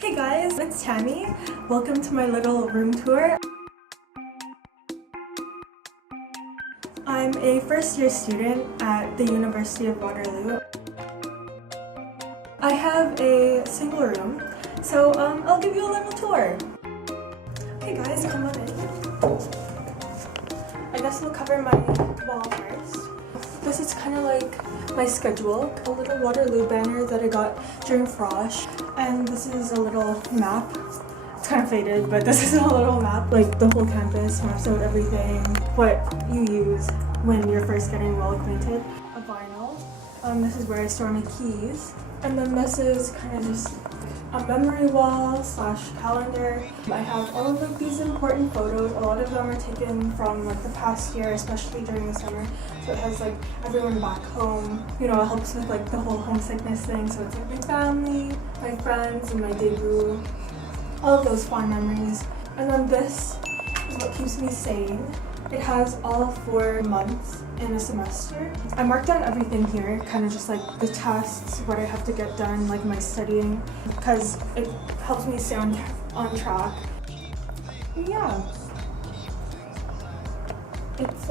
Hey guys, it's Tammy. Welcome to my little room tour. I'm a first-year student at the University of Waterloo. I have a single room, so I'll give you a little tour. Hey guys, come on in. I guess we'll cover my wall first. This is kind of like my schedule, a little Waterloo banner that I got during Frosh, and this is a little map. It's kind of faded, but this is a little map, like the whole campus, maps out everything, what you use when you're first getting well acquainted. A vinyl. This is where I store my keys, and then this is kind of just a memory wall / calendar. I have all of like these important photos. A lot of them are taken from like the past year, especially during the summer. So it has like everyone back home. You know, it helps with like the whole homesickness thing. So it's like my family, my friends, and my debut. All of those fond memories. And then this is what keeps me sane. It has all 4 months in a semester. I marked down everything here, kind of just like the tests, what I have to get done, like my studying, because it helps me stay on track. And yeah, it's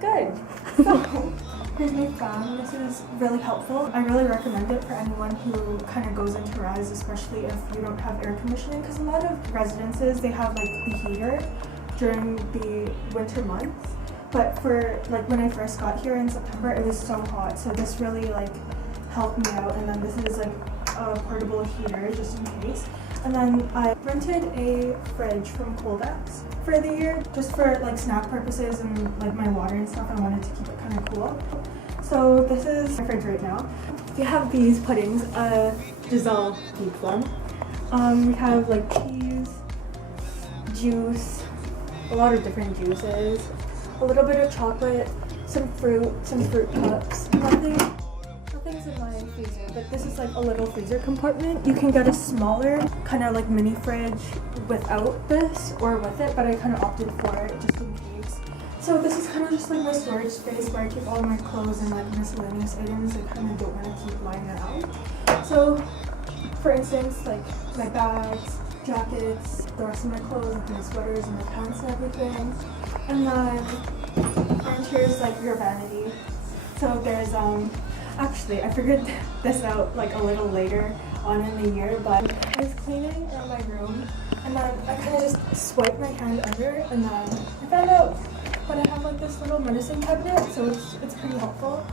good. So here's my fan. This is really helpful. I really recommend it for anyone who kind of goes into res, especially if you don't have air conditioning, because a lot of residences, they have like the heater during the winter months, but for like when I first got here in September, it was so hot, so this really like helped me out. And then this is like a portable heater just in case. And then I rented a fridge from Coldex for the year, just for like snack purposes and like my water and stuff. I wanted to keep it kind of cool. So this is my fridge right now. We have these puddings, Giselle keeps them. We have like cheese, juice, a lot of different juices, a little bit of chocolate, some fruit cups. Nothing's in my freezer, but this is like a little freezer compartment. You can get a smaller kind of like mini fridge without this or with it, but I kind of opted for it just in case. So this is kind of just like my storage space where I keep all my clothes and like miscellaneous items. I kind of don't want to keep lying around. So for instance, like my bags, jackets, the rest of my clothes, like my sweaters and my pants and everything. And then here's like your vanity. So there's actually I figured this out like a little later on in the year, but I was cleaning around my room and then I kind of just swiped my hand under, and then I found out that I have like this little medicine cabinet, so it's pretty helpful.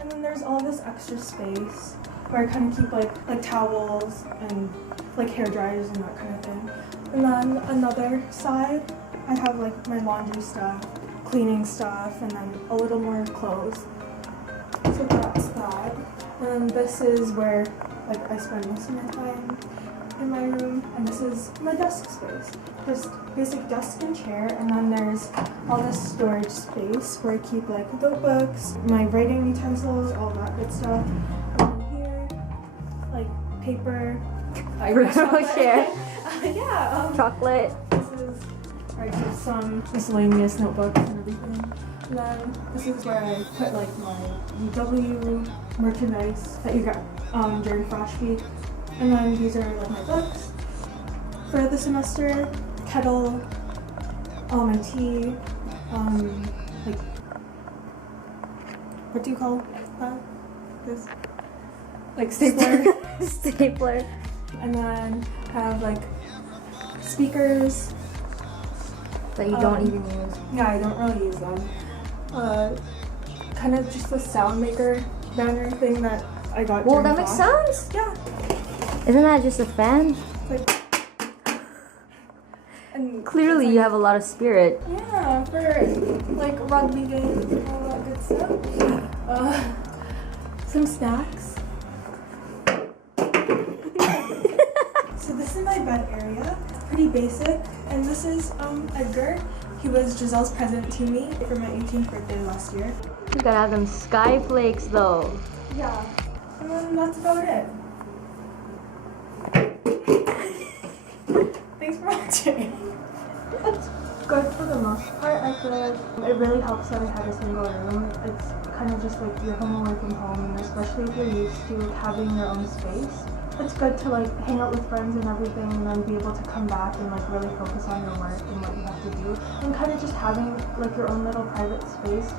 And then there's all this extra space where I kind of keep like towels and like hair dryers and that kind of thing. And then another side, I have like my laundry stuff, cleaning stuff, and then a little more clothes. So that's that. And this is where like I spend most of my time in my room, and this is my desk space. Just basic desk and chair, and then there's all this storage space where I keep like notebooks, my writing utensils, all that good stuff. Paper. I will share. Chocolate. This is where I keep some miscellaneous notebooks and everything. And then this is where I put like my UW merchandise that you get during Frosh Week. And then these are like my books for the semester, Kettle, all my tea, like what do you call that? This? Like stapler. Stapler. And then have like speakers that you don't even use. Yeah, I don't really use them. Kind of just the sound maker banner thing that I got. Well, that makes sense. Yeah. Isn't that just a fan? Like, and clearly you have a lot of spirit. Yeah, for like rugby games and all that good stuff. Some snacks. So this is my bed area, pretty basic, and this is Edgar. He was Giselle's present to me for my 18th birthday last year. You gotta have them sky flakes though. Yeah, and then that's about it. Thanks for watching. It's good for the most part. I feel like it really helps that I had a single room. It's kind of just like you're home away from home, and especially if you're used to having your own space. it's good to like hang out with friends and everything, and then be able to come back and like really focus on your work and what you have to do, and kind of just having like your own little private space,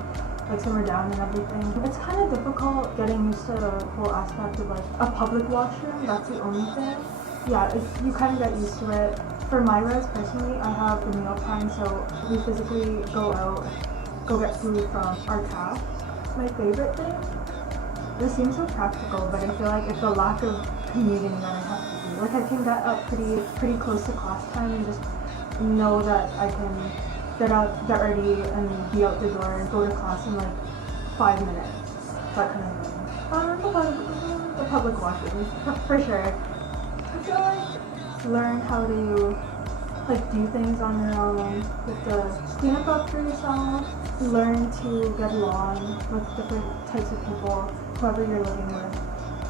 like simmer down and everything. It's kind of difficult getting used to the whole aspect of like a public washroom. That's the only thing. Yeah, you kind of get used to it. For my res personally, I have the meal plan, so we physically go out, go get food from our caf. My favorite thing, this seems so practical, but I feel like it's the lack of commuting that I have to do. Like I can get up pretty close to class time and just know that I can get up, get ready, and be out the door and go to class in like 5 minutes. That kind of thing. The public washroom, for sure. I feel like learn how to like do things on your own. You have to clean up after yourself. Learn to get along with different types of people, whoever you're living with,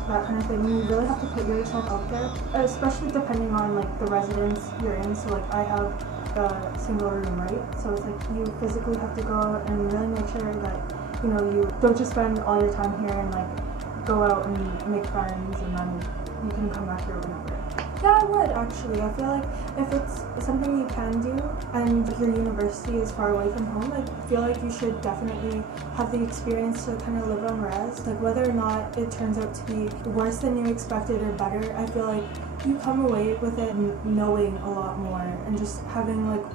that kind of thing. You really have to put yourself out there, especially depending on like the residence you're in. So like I have a single room, right? So it's like you physically have to go and really make sure that you don't just spend all your time here and like go out and make friends and then you can come back here whenever. Yeah, I would actually. I feel like if it's something you can do and your university is far away from home, I feel like you should definitely have the experience to kind of live on res. Like whether or not it turns out to be worse than you expected or better, I feel like you come away with it knowing a lot more and just having like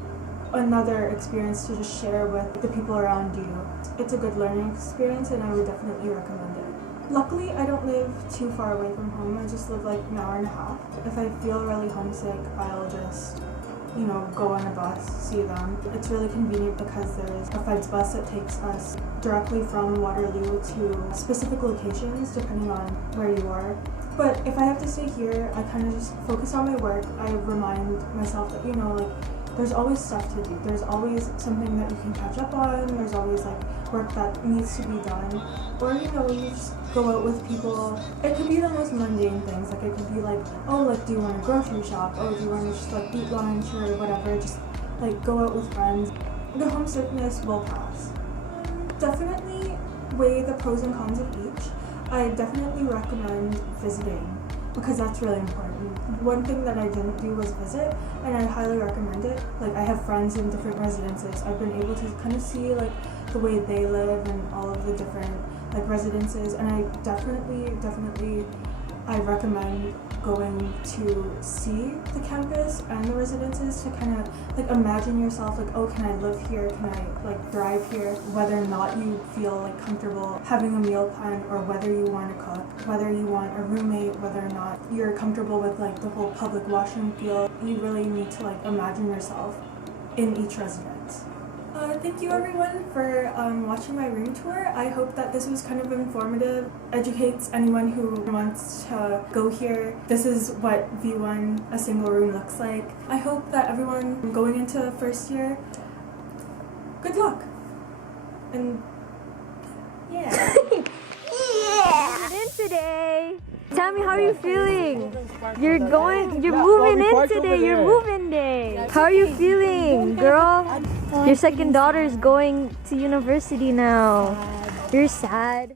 another experience to just share with the people around you. It's a good learning experience and I would definitely recommend it. Luckily, I don't live too far away from home. I just live like an hour and a half. If I feel really homesick, I'll just, go on a bus, see them. It's really convenient because there's a feds bus that takes us directly from Waterloo to specific locations depending on where you are. But if I have to stay here, I kind of just focus on my work. I remind myself that, there's always stuff to do. There's always something that you can catch up on. There's always like work that needs to be done. Or, you just go out with people. It could be the most mundane things. Like it could be like, oh, like do you want to grocery shop? Oh, do you want to just like eat lunch or whatever? Just like go out with friends. The homesickness will pass. Definitely weigh the pros and cons of each. I definitely recommend visiting because that's really important. One thing that I didn't do was visit, and I highly recommend it. Like I have friends in different residences. I've been able to kind of see like the way they live and all of the different like residences, and I definitely I recommend going to see the campus and the residences to kind of like imagine yourself like, oh, can I live here? Can I like thrive here? Whether or not you feel like comfortable having a meal plan, or whether you want to cook, whether you want a roommate, whether or not you're comfortable with like the whole public washroom feel, you really need to like imagine yourself in each residence. Thank you everyone for watching my room tour. I hope that this was kind of informative, educates anyone who wants to go here. This is what V1, a single room, looks like. I hope that everyone going into first year, good luck. And yeah. Yeah! In today. Tammy, how are you feeling? You're moving in today. You're moving day. How are you feeling, girl? Your second daughter is going to university now. You're sad.